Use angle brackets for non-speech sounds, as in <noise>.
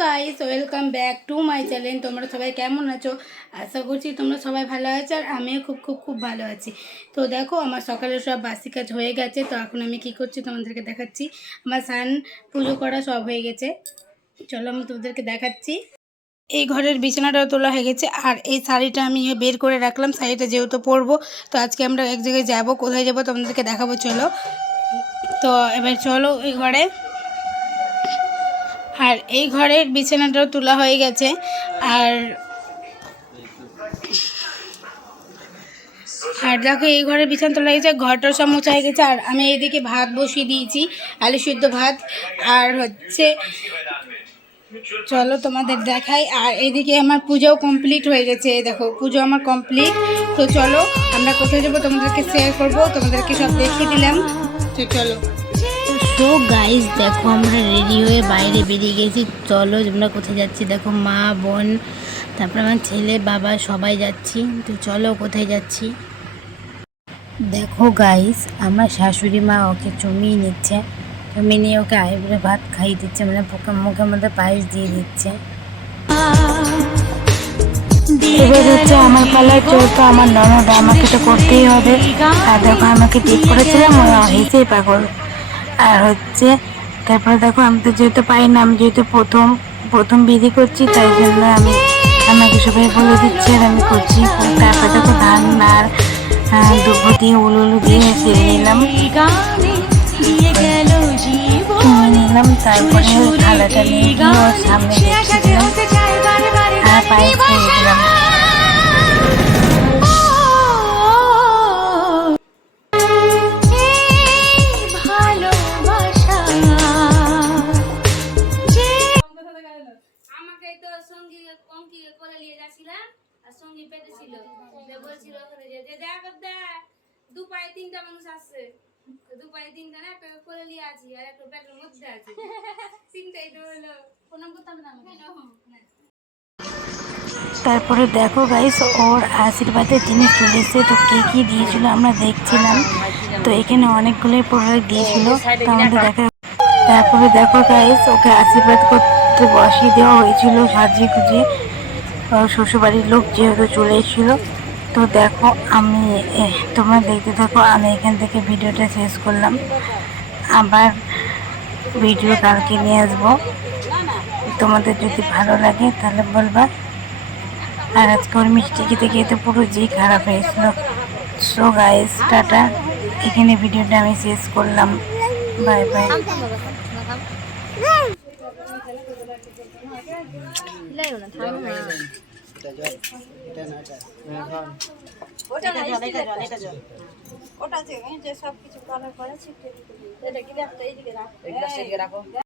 Guys welcome back to my channel তোমরা সবাই কেমন আছো? আশা করছি তোমরা সবাই ভালো আছো আর আমিও খুব খুব খুব ভালো আছি। তো দেখো, আমার সকালে সব বাসি কাজ হয়ে গেছে। তো এখন আমি কি করছি তোমাদেরকে দেখাচ্ছি। আমার সান পুজো করা সব হয়ে গেছে। চলো আমি তোমাদেরকে দেখাচ্ছি। এই ঘরের বিছানাটাও তোলা হয়ে গেছে, আর এই শাড়িটা আমি বের করে রাখলাম, শাড়িটা যেহেতু পরবো, তো আজকে আমরা এক জায়গায় যাব, কোথায় যাব তোমাদেরকে দেখাবো, চলো। তো এবার চলো এই ঘরে। আর এই ঘরের বিছানাটাও তোলা হয়ে গেছে, আর আর দেখো এই ঘরের বিছানা তোলা গেছে, ঘরটাও সব মোছা হয়ে গেছে, আর আমি এইদিকে ভাত বসিয়ে দিয়েছি, আলু সিদ্ধ ভাত, আর হচ্ছে চলো তোমাদের দেখাই। আর এদিকে আমার পুজোও কমপ্লিট হয়ে গেছে, এই দেখো, পুজো আমার কমপ্লিট তো চলো, আমরা কোথায় যাব তোমাদেরকে শেয়ার করব, তোমাদেরকে সব দেখিয়ে দিলাম। তো চলো। তো গাইস দেখো আমরা রেডি হয়ে বাইরে বেরিয়ে গেছি। চলো আমরা কোথায় যাচ্ছি? দেখো মা, বোন, তারপর আমার ছেলে, বাবা, সবাই যাচ্ছি। তো চলো কোথায় যাচ্ছি? দেখো গাইস আমার শাশুড়ি মা ওকে চুমিয়ে নিচ্ছে। নিয়ে ওকে আইবুড়ো ভাত খাইয়ে দিচ্ছে মানে মুখের মধ্যে পায়েস দিয়ে দিচ্ছে। এবার হচ্ছে আমার পালায় চলতো আমার ননদ, আমাকে তো করতেই হবে। আর দেখো, আমাকে ঠিক করেছিলাম ও হেসেই পাগল। আর হচ্ছে, তারপরে দেখো, আমি তো যেহেতু পাই না, আমি যেহেতু প্রথম প্রথম বিধি করছি, তাই জন্য আমি আমাকে সবাই বলে দিচ্ছে আর আমি করছি। তারপরে দেখো, ধান আর দুব্বো দিয়ে, উলু উলু দিয়ে চুমে নিলাম। তারপরে থালাটা নিয়ে গিয়ে ওর সামনে আর পায়েস খেয়ে দিলাম সঙ্গী অঙ্কি করে নিয়ে যাচ্ছিলাম আর সঙ্গী পেটে ছিল দিয়ে বলছিল ওখানে যে যে দেখ দেখ দু পায়ে তিনটা মানুষ আসছে। দু পায়ে একটা করে নিয়ে আছি আর একটা পেটের মধ্যে আছে। <laughs> তিনটাই তো হলো প্রণাম করতাম না তারপরে দেখো গাইস ওর আশীর্বাদের জিনিস চলে এসেছে। তো কে কি দিয়েছিল আমরা দেখছিলাম। তো এখানে অনেকগুলোই প্রোডাক্ট দিয়েছিল। তো আমাদের দেখা? তারপরে দেখো গাইস ওকে আশীর্বাদ করতে বসিয়ে দেওয়া হয়েছিল সাজিয়ে গুজিয়ে। ওর শ্বশুরবাড়ির লোক যেহেতু চলে এসেছিল। তো দেখো আমি তোমরা দেখতে থাকো, আমি এখান থেকে ভিডিওটা শেষ করলাম। আবার ভিডিও কালকে নিয়ে আসব। তোমাদের যদি ভালো লাগে তাহলে বলবা। আর আজকে ওর মিষ্টি খেতে খেতে পুরো জি খারাপ হয়েছিল সো গাইস টাটা। এখানে ভিডিওটা আমি শেষ করলাম। বাই বাই ওটা যে সব কিছু কালার করে ছিটকে দিতে এটা কি রাখতো এইদিকে রাখ।